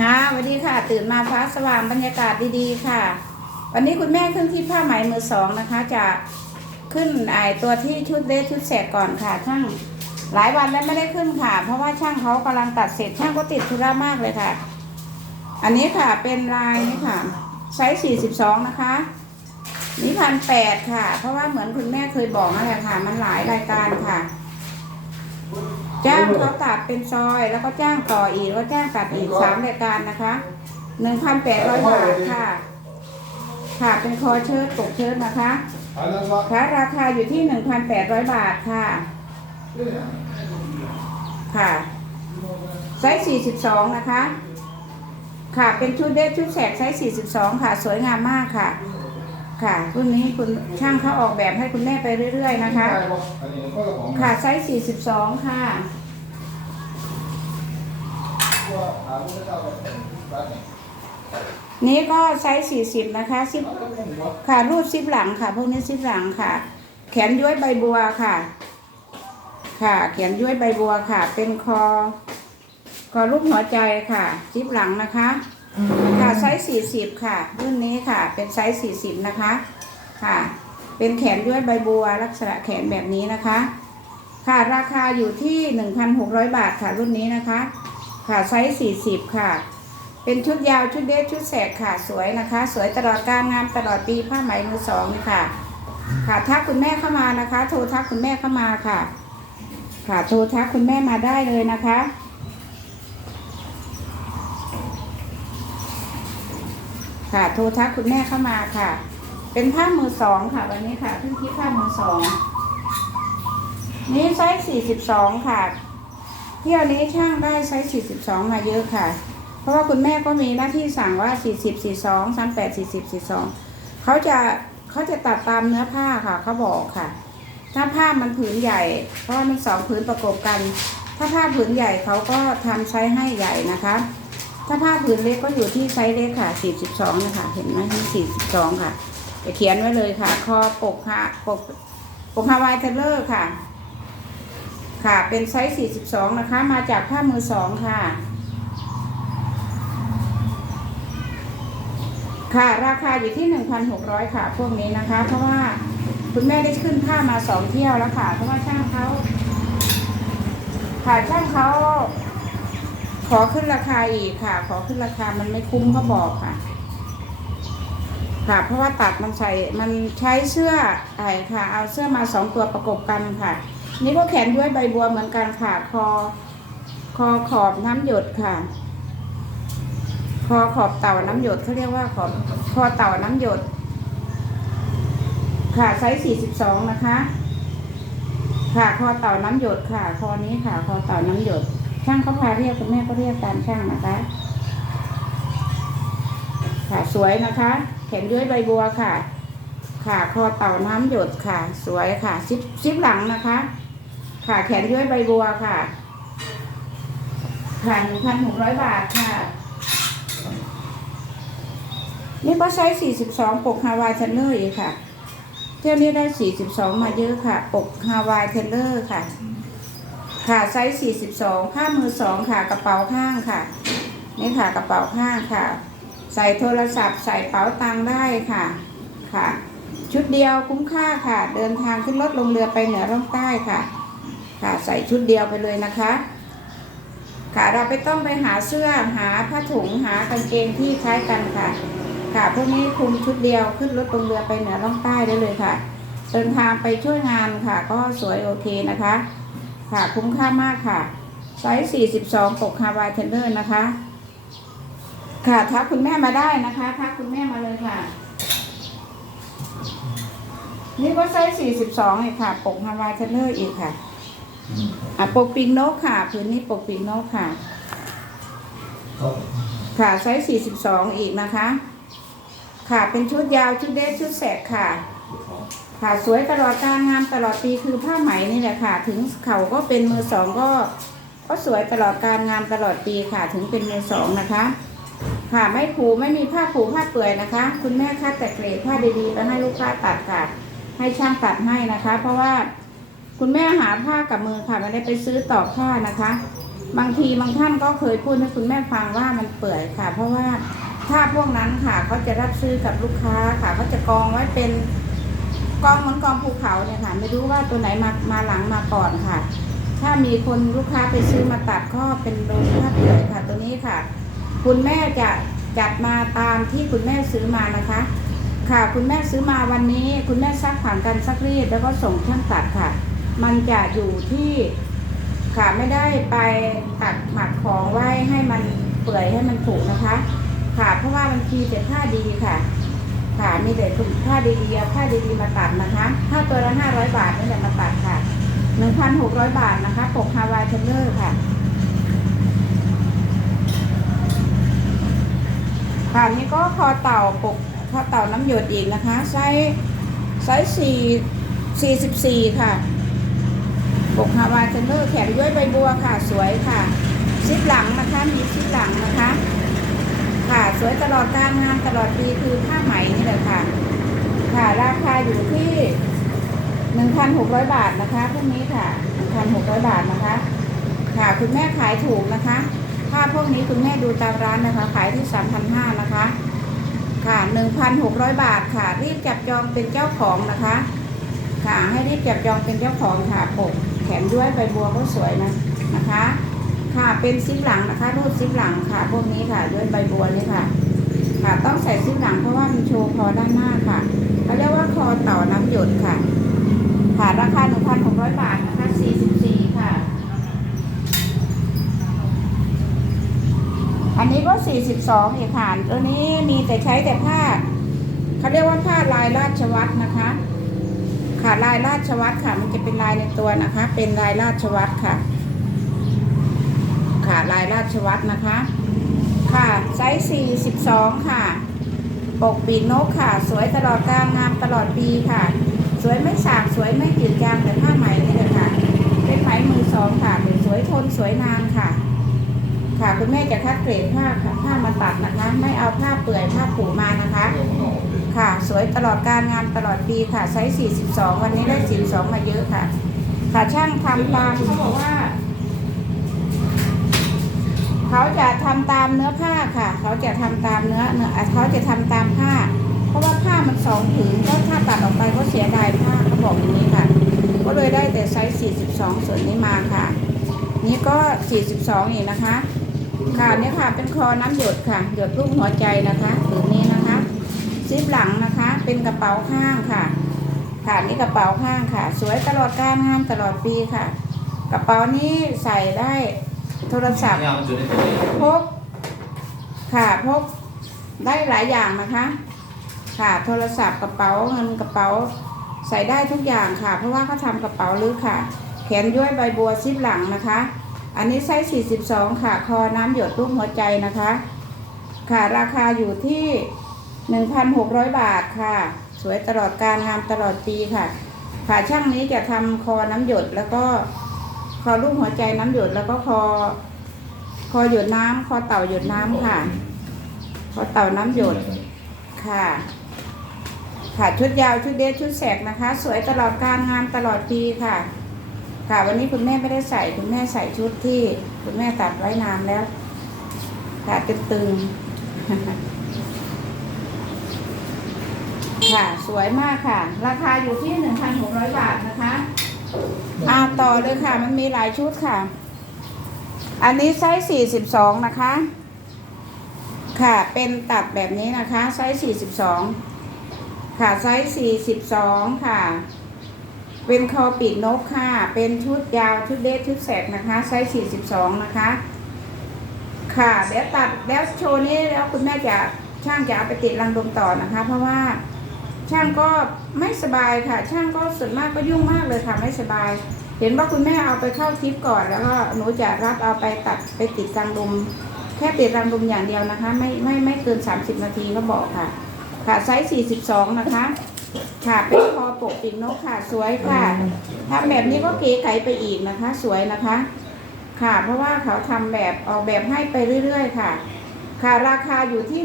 ค่ะสวัสดีค่ะ ตื่นมาฟ้าสว่างบรรยากาศดีๆค่ะ วันนี้คุณแม่ขึ้นที่ผ้าไหมมือสองนะคะ จะขึ้นไอตัวที่ชุดเดทชุดแสกก่อนค่ะช่างหลายวันแล้วไม่ได้ขึ้นค่ะ เพราะว่าช่างเขากำลังตัดเสร็จช่างก็ติดธุระมากเลยค่ะ อันนี้ค่ะเป็นลายนี่ค่ะไซส์สี่สิบสองนะคะนี่พันแปดค่ะ เพราะว่าเหมือนคุณแม่เคยบอกนั่นแหละค่ะ มันหลายรายการค่ะ จ้างเขาตัดเป็นซอยแล้วก็จ้างต่ออีกแล้วจ้างตัดอีกสามรายการนะคะหนึ่งพันแปดร้อยบาทค่ะ ค่ะเป็นคอเชิ้ตปกเชิ้ตนะคะ Annars va? ค่ะราคาอยู่ที่หนึ่งพันแปดร้อยบาทค่ะ ค่ะไซส์สี่สิบสองนะคะ ค่ะเป็นชุดเดทชุดแสกไซส์สี่สิบสองค่ะ สวยงามมากค่ะ ค่ะรุ่นนี้คุณช่างเขาออกแบบให้คุณแม่ไปเรื่อย ๆ นะคะ ค่ะไซส์สี่สิบสองค่ะ นี้ก็ไซส์สี่สิบนะคะซิปค่ะรูดซิปหลังค่ะ พวกนี้ซิปหลังค่ะ แขนย้วยใบบัวค่ะ ค่ะแขนย้วยใบบัวค่ะ เป็นคอคอรูปหัวใจค่ะ ซิปหลังนะคะ ค่ะไซส์สี่สิบค่ะ รุ่นนี้ค่ะ เป็นไซส์สี่สิบนะคะ ค่ะ เป็นแขนย้วยใบบัวลักษณะแขนแบบนี้นะคะ ค่ะราคาอยู่ที่หนึ่งพันหกร้อยบาทค่ะ รุ่นนี้นะคะ ค่ะไซส์สี่สิบค่ะ เป็นชุดยาวชุดเดทชุดแสกค่ะสวยนะคะ สวยตลอดการงานตลอดปีผ้าไหมมือสองค่ะ ค่ะทักคุณแม่เข้ามานะคะ โทรทักคุณแม่เข้ามาค่ะ ค่ะโทรทักคุณแม่มาได้เลยนะคะ ค่ะ โทรทักคุณแม่เข้ามาค่ะ เป็นผ้ามือสองค่ะ วันนี้ค่ะเพิ่งคิดผ้ามือสองนี่ไซส์สี่สิบสองค่ะ เที่ยวนี้ช่างได้ไซส์สี่สิบสองมาเยอะค่ะ เพราะว่าคุณแม่ก็มีหน้าที่สั่งว่า40 42 38 40 42เขาจะเขาจะตัดตามเนื้อผ้าค่ะเขาบอกค่ะ ถ้าผ้ามันผืนใหญ่ เพราะว่ามันสองผืนประกบกัน ถ้าผ้าผืนใหญ่เขาก็ทำไซส์ให้ใหญ่นะคะ ถ้าผ้าผืนเล็กก็อยู่ที่ไซส์เล็กค่ะ 42 นะคะ เห็นไหมที่42 ค่ะจะเขียนไว้เลยค่ะ คอปกฮะปกปกฮาวายเทเลอร์ค่ะ ค่ะ เป็นไซส์ 42 นะคะ มาจากผ้ามือสองค่ะ ค่ะ ราคาอยู่ที่ 1,600 ค่ะ พวกนี้นะคะ เพราะว่าคุณแม่ได้ขึ้นผ้ามาสองเที่ยวแล้วค่ะ เพราะว่าช่างเขาค่ะช่างเขา ขอขึ้นราคาอีกค่ะ ขอขึ้นราคามันไม่คุ้มเขาบอกค่ะ ค่ะ เพราะว่าตัดมันใส่มันใช้เสื้อไอ้ค่ะ เอาเสื้อมาสองตัวประกบกันค่ะ นี่ก็แขนด้วยใบบัวเหมือนกันค่ะ คอ คอขอบน้ำหยดค่ะ คอขอบเต่าน้ำหยดเขาเรียกว่าขอบคอเต่าน้ำหยด ค่ะไซส์สี่สิบสองนะคะ ค่ะ คอเต่าน้ำหยดค่ะ คอนี้ค่ะ คอเต่าน้ำหยด ช่างเขาพาเรียกคุณแม่ก็เรียกตามช่างนะคะค่ะสวยนะคะแขนย้วยใบบัวค่ะ ค่ะคอเต่าน้ำหยดค่ะ สวยค่ะซิปซิปหลังนะคะ ค่ะแขนย้วยใบบัวค่ะค่ะหนึ่งพันหกร้อยบาทค่ะ นี่ก็ใช้42ปกฮาวายเทนเลอร์อีกค่ะ เที่ยวนี้ได้42มาเยอะค่ะ ปกฮาวายเทนเลอร์ค่ะ ค่ะไซส์42 ผ้ามือสองค่ะกระเป๋าข้างค่ะ นี่ค่ะกระเป๋าข้างค่ะ ใส่โทรศัพท์ ใส่เป๋าตังได้ค่ะค่ะ ชุดเดียวคุ้มค่าค่ะ เดินทางขึ้นรถลงเรือไปเหนือร่องใต้ค่ะ ค่ะใส่ชุดเดียวไปเลยนะคะ ค่ะเราไปต้องไปหาเสื้อหาผ้าถุงหากางเกงที่คล้ายกันค่ะ ค่ะพวกนี้คุมชุดเดียวขึ้นรถลงเรือไปเหนือล่องใต้ได้เลยค่ะ เดินทางไปช่วยงานค่ะ ก็สวยโอเคนะคะ ค่ะคุ้มค่ามากค่ะไซส์42ปกฮาวายเทนเนอร์นะคะ ค่ะทักคุณแม่มาได้นะคะทักคุณแม่มาเลยค่ะ นี่ก็ไซส์42อีกค่ะ ปกฮาวายเทนเนอร์อีกค่ะอะปกปิงนกค่ะพื้นนี้ปกปิงนกค่ะ ค่ะไซส์42 อีกนะคะ ค่ะเป็นชุดยาวชุดเดทชุดแสกค่ะ ค่ะสวยตลอดการงานตลอดปีคือผ้าไหมนี่แหละค่ะ ถึงเขาก็เป็นมือสองก็ก็สวยตลอดการงานตลอดปีค่ะ ถึงเป็นมือสองนะคะ ค่ะไม่ผูไม่มีผ้าผูผ้าเปื่อยนะคะ คุณแม่คัดแต่เกรดผ้าดีๆแล้วให้ลูกค้าตัดค่ะ ให้ช่างตัดให้นะคะ เพราะว่าคุณแม่หาผ้ากับมือค่ะไม่ได้ไปซื้อต่อผ้านะคะ บางทีบางท่านก็เคยพูดให้คุณแม่ฟังว่ามันเปื่อยค่ะ เพราะว่าถ้าพวกนั้นค่ะเขาจะรับซื้อกับลูกค้าค่ะเขาจะกองไว้เป็น กองเหมือนกองภูเขาเนี่ยค่ะ ไม่รู้ว่าตัวไหนมามาหลังมาก่อนค่ะ ถ้ามีคนลูกค้าไปซื้อมาตัดก็เป็นโดนค่าเปื่อยค่ะ ตัวนี้ค่ะ คุณแม่จะจัดมาตามที่คุณแม่ซื้อมานะคะ ค่ะ คุณแม่ซื้อมาวันนี้ คุณแม่ซักผ่านการซักรีดแล้วก็ส่งช่างตัดค่ะ มันจะอยู่ที่ค่ะไม่ได้ไปตัดหมักของไว้ให้มันเปื่อยให้มันถูกนะคะ ค่ะ เพราะว่ามันมีแต่ผ้าดีค่ะ ค่ะมีแต่คุณผ้าดีๆเอาผ้าดีๆมาตัดนะคะถ้าตัวละห้าร้อยบาทนี่แหละมาตัดค่ะหนึ่งพันหกร้อยบาทนะคะปกฮาวายเทเลอร์ค่ะ ค่ะนี่ก็คอเต่าปกคอเต่าน้ำหยดอีกนะคะไซส์ไซส์สี่สี่สิบสี่ค่ะปกฮาวายเทนเนอร์แขนย้วยใบบัวค่ะ สวยค่ะ ซิปหลังนะคะมีซิปหลังนะคะ ค่ะ สวยตลอดการงานตลอดปีคือผ้าไหมนี่แหละค่ะ ค่ะราคาอยู่ที่หนึ่งพันหกร้อยบาทนะคะพวกนี้ค่ะหนึ่งพันหกร้อยบาทนะคะ ค่ะคุณแม่ขายถูกนะคะผ้าพวกนี้คุณแม่ดูตามร้านนะคะ ขายที่สามพันห้านะคะ ค่ะหนึ่งพันหกร้อยบาทค่ะ รีบจับจองเป็นเจ้าของนะคะ ค่ะให้รีบจับจองเป็นเจ้าของค่ะปกแขนด้วยใบบัวก็สวยนะนะคะ ค่ะเป็นซิปหลังนะคะรูดซิปหลังค่ะ พวกนี้ค่ะ ด้วยใบบัวนี่ค่ะ ค่ะ ต้องใส่ซิปหลังเพราะว่ามันโชว์คอด้านหน้าค่ะเขาเรียกว่าคอเต่าน้ำหยดค่ะ ค่ะราคา 1,600 บาทนะคะ44 ค่ะ อันนี้ก็ 42อีกค่ะตัวนี้มีแต่ใช้แต่ผ้าเขาเรียกว่าผ้าลายราชวัตรนะคะ ค่ะลายราชวัตรค่ะ มันจะเป็นลายในตัวนะคะ เป็นลายราชวัตรค่ะ ค่ะ ลายราชวัตรนะคะ ค่ะไซส์42 ค่ะ ปกปีกนกค่ะ สวยตลอดการงามตลอดปีค่ะ สวยไม่สากสวยไม่จืดจางแต่ผ้าไหมนี่แหละค่ะ เป็นไหมมือสองค่ะสวยทนสวยนานค่ะ ค่ะคุณแม่จะคัดเกรดผ้าค่ะผ้ามาตัดนะคะ ไม่เอาผ้าเปื่อยผ้าผูมานะคะ ค่ะ สวยตลอดการงานตลอดปีค่ะไซส์42 วันนี้ได้42มาเยอะค่ะ ค่ะช่างทำตามเขาบอกว่า เขาจะทำตามเนื้อผ้าค่ะ เขาจะทำตามเนื้อเนื้อเขาจะทำตามผ้า เพราะว่าผ้ามันสองผืนก็ถ้าตัดออกไปก็เสียดายผ้าเขาบอกอย่างนี้ค่ะ ก็เลยได้แต่ไซส์42 ส่วนนี้มาค่ะ นี่ก็ 42อีกนะคะ ค่ะนี่ค่ะเป็นคอน้ำหยดค่ะ หยดรูปหัวใจนะคะผืนนี้นะคะซิปหลังนะคะ เป็นกระเป๋าข้างค่ะค่ะนี่กระเป๋าข้างค่ะ สวยตลอดการงานตลอดปีค่ะ กระเป๋านี้ใส่ได้ โทรศัพท์ยาจุดในตัวนี้พกค่ะพกได้หลายอย่างนะคะ ค่ะโทรศัพท์กระเป๋าเงินกระเป๋าใส่ได้ทุกอย่างค่ะ เพราะว่าเขาทำกระเป๋าลึกค่ะ แขนย้วยใบบัวซิปหลังนะคะ อันนี้ไซส์42 ค่ะ คอน้ำหยดรูปหัวใจนะคะ ค่ะราคาอยู่ที่ 1,600 บาทค่ะ สวยตลอดการงามตลอดปีค่ะ ค่ะช่างนี้จะทำคอน้ำหยดแล้วก็ คอรูปหัวใจน้ำหยดแล้วก็คอ คอหยดน้ำคอเต่าหยดน้ำค่ะ คอเต่าน้ำหยดค่ะ ค่ะชุดยาวชุดเดรสชุดแสกนะคะ สวยตลอดการงานตลอดปีค่ะ ค่ะวันนี้คุณแม่ไม่ได้ใส่คุณแม่ใส่ชุดที่คุณแม่ตัดไว้นานแล้ว ค่ะตึงๆค่ะสวยมากค่ะ ราคาอยู่ที่1,600บาทนะคะ อาต่อเลยค่ะ มันมีหลายชุดค่ะ อันนี้ไซส์42นะคะ ค่ะ เป็นตัดแบบนี้นะคะ ไซส์42ค่ะ ไซส์42ค่ะ เป็นคอปีกนกค่ะ เป็นชุดยาว ชุดเดรสชุดแสกนะคะ ไซส์42นะคะ ค่ะ เดี๋ยวตัดแล้วโชว์นี้แล้วคุณแม่จะช่างจะเอาไปติดรังดมต่อนะคะ เพราะว่า ช่างก็ไม่สบายค่ะ ช่างก็ส่วนมากก็ยุ่งมากเลยค่ะไม่สบาย เห็นว่าคุณแม่เอาไปเข้าทิปก่อน แล้วก็หนูจะรับเอาไปตัดไปติดรังดมแค่ติดรังดมอย่างเดียวนะคะ ไม่ไม่ไม่เกิน 30 นาทีก็บอกค่ะ ค่ะไซส์42 นะคะ ค่ะเป็นคอปกปีกนกค่ะสวยค่ะทำแบบนี้ก็เก๋ไก๋ไปอีกนะคะ สวยนะคะ ค่ะ เพราะว่าเขาทำแบบออกแบบให้ไปเรื่อย ๆ ค่ะ ค่ะราคาอยู่ที่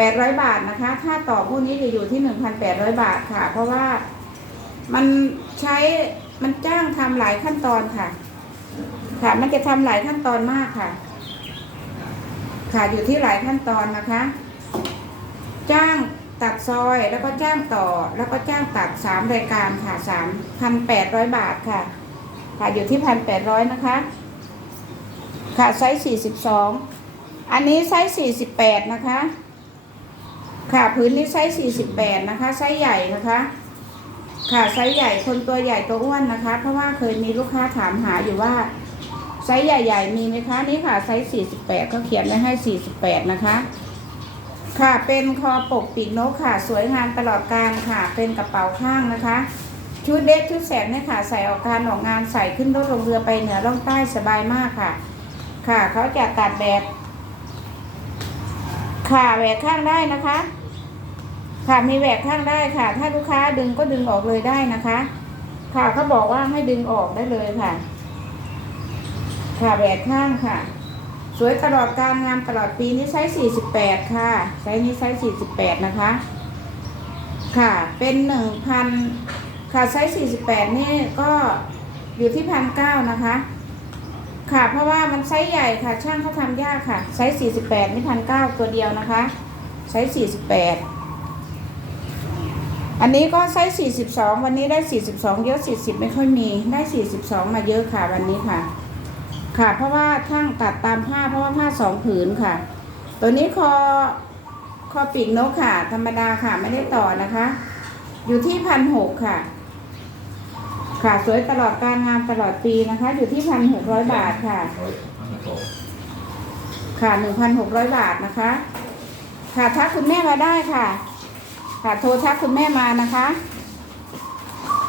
800 บาทนะคะถ้าต่อพวกนี้จะอยู่ที่ 1,800 บาทค่ะ เพราะว่ามันใช้มันจ้างทำหลายขั้นตอนค่ะ ค่ะมันจะทำหลายขั้นตอนมากค่ะ ค่ะอยู่ที่หลายขั้นตอนนะคะ จ้างตัดซอยแล้วก็จ้างต่อแล้วก็จ้างตัดสามรายการค่ะสามพันแปดร้อยบาทค่ะ ค่ะอยู่ที่พันแปดร้อยนะคะ ค่ะไซส์สี่สิบสองอันนี้ไซส์สี่สิบแปดนะคะ ค่ะพื้นนี้ไซส์สี่สิบแปดนะคะไซส์ใหญ่นะคะ ค่ะไซส์ใหญ่คนตัวใหญ่ตัวอ้วนนะคะ เพราะว่าเคยมีลูกค้าถามหาอยู่ว่าไซส์ใหญ่ ๆ มีไหมคะนี่ค่ะไซส์48เขาเขียนไว้ให้ 48 นะคะ ค่ะเป็นคอปกปีกนกค่ะ สวยงามตลอดการค่ะ เป็นกระเป๋าข้างนะคะ ชุดเด็กชุดแสกเนี่ยค่ะ ใส่ออกการออกงานใส่ขึ้นรถลงเรือไปเหนือล่องใต้สบายมากค่ะ ค่ะเขาจะตัดแบบค่ะแหวกข้างได้นะคะ ค่ะมีแหวกข้างได้ค่ะ ถ้าลูกค้าดึงก็ดึงออกเลยได้นะคะ ค่ะเขาบอกว่าให้ดึงออกได้เลยค่ะ ค่ะแหวกข้างค่ะ สวยตลอดการงามตลอดปีนี้ไซส์48 ค่ะไซส์นี้ไซส์48 นะคะ ค่ะเป็น 1,000 ค่ะไซส์48 นี่ก็อยู่ที่พันเก้านะคะ ค่ะเพราะว่ามันไซส์ใหญ่ค่ะ ช่างเขาทำยากค่ะไซส์48นี่พันเก้าตัวเดียวนะคะไซส์48 อันนี้ก็ไซส์ 42 วันนี้ได้ 42 เยอะ 40 ไม่ค่อยมี ได้ 42 มาเยอะค่ะวันนี้ค่ะ ค่ะ เพราะว่าช่างตัดตามผ้าเพราะว่าผ้าสองผืนค่ะ ตัวนี้คอคอปีกนกค่ะ ธรรมดาค่ะไม่ได้ต่อนะคะ อยู่ที่พันหกค่ะ ค่ะสวยตลอดการงานตลอดปีนะคะ อยู่ที่พันหกร้อยบาทค่ะ ค่ะหนึ่งพันหกร้อยบาทนะคะ ค่ะทักคุณแม่มาได้ค่ะ ค่ะโทรทักคุณแม่มานะคะ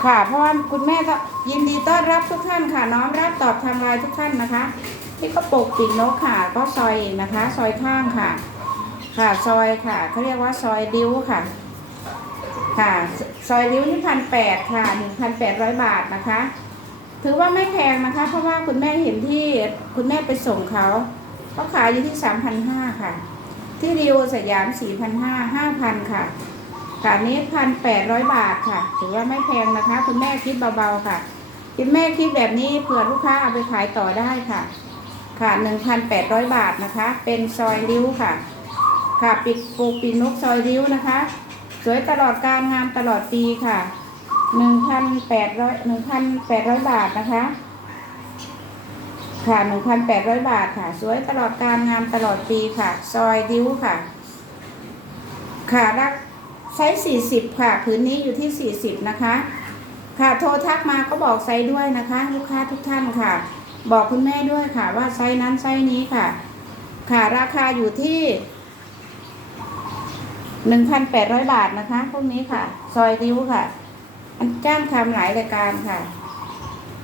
ค่ะ เพราะว่าคุณแม่ก็ยินดีต้อนรับทุกท่านค่ะ น้อมรับตอบทางไลน์ทุกท่านนะคะที่ก็ปกปิดนกค่ะ ก็ซอยนะคะ ซอยข้างค่ะ ค่ะซอยค่ะเขาเรียกว่าซอยริ้วค่ะ ค่ะซอยริ้วนี่พันแปดค่ะหนึ่งพันแปดร้อยบาทนะคะ ถือว่าไม่แพงนะคะ เพราะว่าคุณแม่เห็นที่คุณแม่ไปส่งเขาเขาขายอยู่ที่สามพันห้าค่ะ ที่ริวสยามสี่พันห้าห้าพันค่ะ ค่ะนี้พันแปดร้อยบาทค่ะ ถือว่าไม่แพงนะคะ คุณแม่คิดเบาๆค่ะ คุณแม่คิดแบบนี้เผื่อลูกค้าเอาไปขายต่อได้ค่ะ ค่ะหนึ่งพันแปดร้อยบาทนะคะ เป็นซอยริ้วค่ะ ค่ะปิดปูปีนกซอยริ้วนะคะ สวยตลอดการงามตลอดปีค่ะหนึ่งพันแปดร้อยหนึ่งพันแปดร้อยบาทนะคะ ค่ะหนึ่งพันแปดร้อยบาทค่ะ สวยตลอดการงามตลอดปีค่ะ ซอยริ้วค่ะ ค่ะรัก ไซส์สี่สิบค่ะพื้นนี้อยู่ที่สี่สิบนะคะ ค่ะโทรทักมาก็บอกไซส์ด้วยนะคะ ลูกค้าทุกท่านค่ะ บอกคุณแม่ด้วยค่ะ ว่าไซส์นั้นไซส์นี้ค่ะ ค่ะราคาอยู่ที่หนึ่งพันแปดร้อยบาทนะคะ พวกนี้ค่ะ ซอยริ้วค่ะ อันจ้างทำหลายรายการค่ะ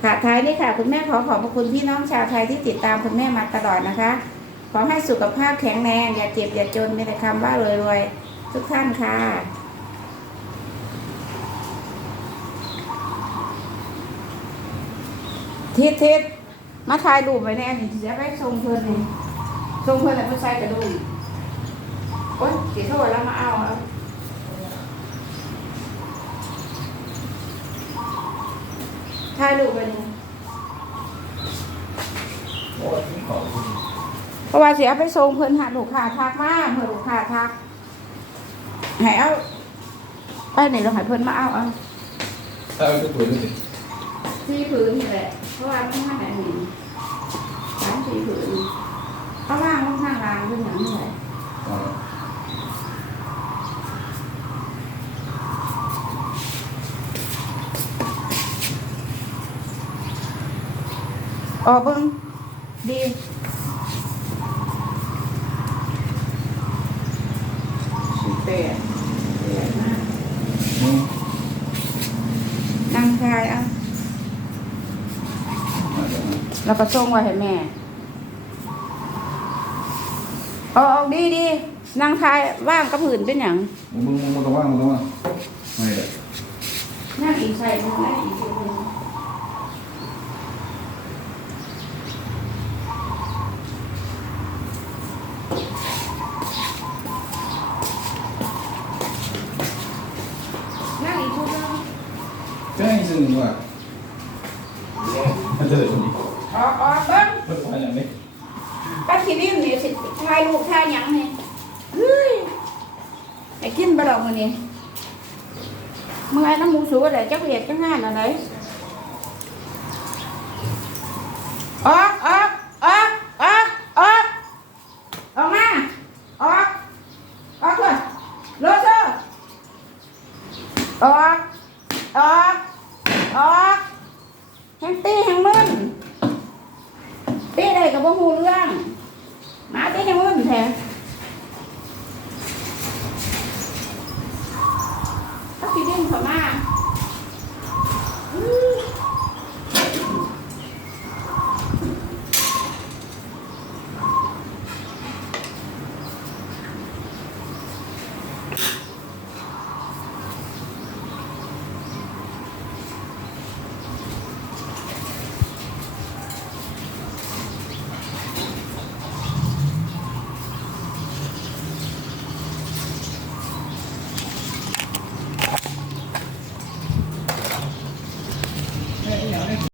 ค่ะท้ายนี้ค่ะ คุณแม่ขอขอบพระคุณพี่น้องชาวไทยที่ติดตามคุณแม่มาตลอดนะคะ ขอให้สุขภาพแข็งแรง อย่าเจ็บอย่าจนมีแต่คำว่ารวยๆทุกท่านค่ะ ทิศทิศมาถ่ายรูปไว้แน่นี่จะไปส่งเพื่อนนี่ส่งเพื่อนแล้วเพื่อนใส่กระดุมโอ๊ยสีโทษแล้วมาเอาเอาถ่ายรูปไว้นี่เพราะว่าเสียไปส่งเพื่อนหาลูกค้าทักมาเพื่อนลูกค้าทักให้เอาไปไหนเราให้เพื่อนมาเอาเอาเอาทุกผืนนี่สิสี่ผืนนี่แหละ เพราะว่าไม่ห้าไหนหนึ่งสามสี่ผืน แล้วก็ส่งไว้ให้แม่เอาออกดีดีนั่งคลายว่างกับผืนเป็นอย่างมึงมึงมึงต้องว่างมึงต้องว่างไม่เลยนั่งอีกใส่มือนั่งอีก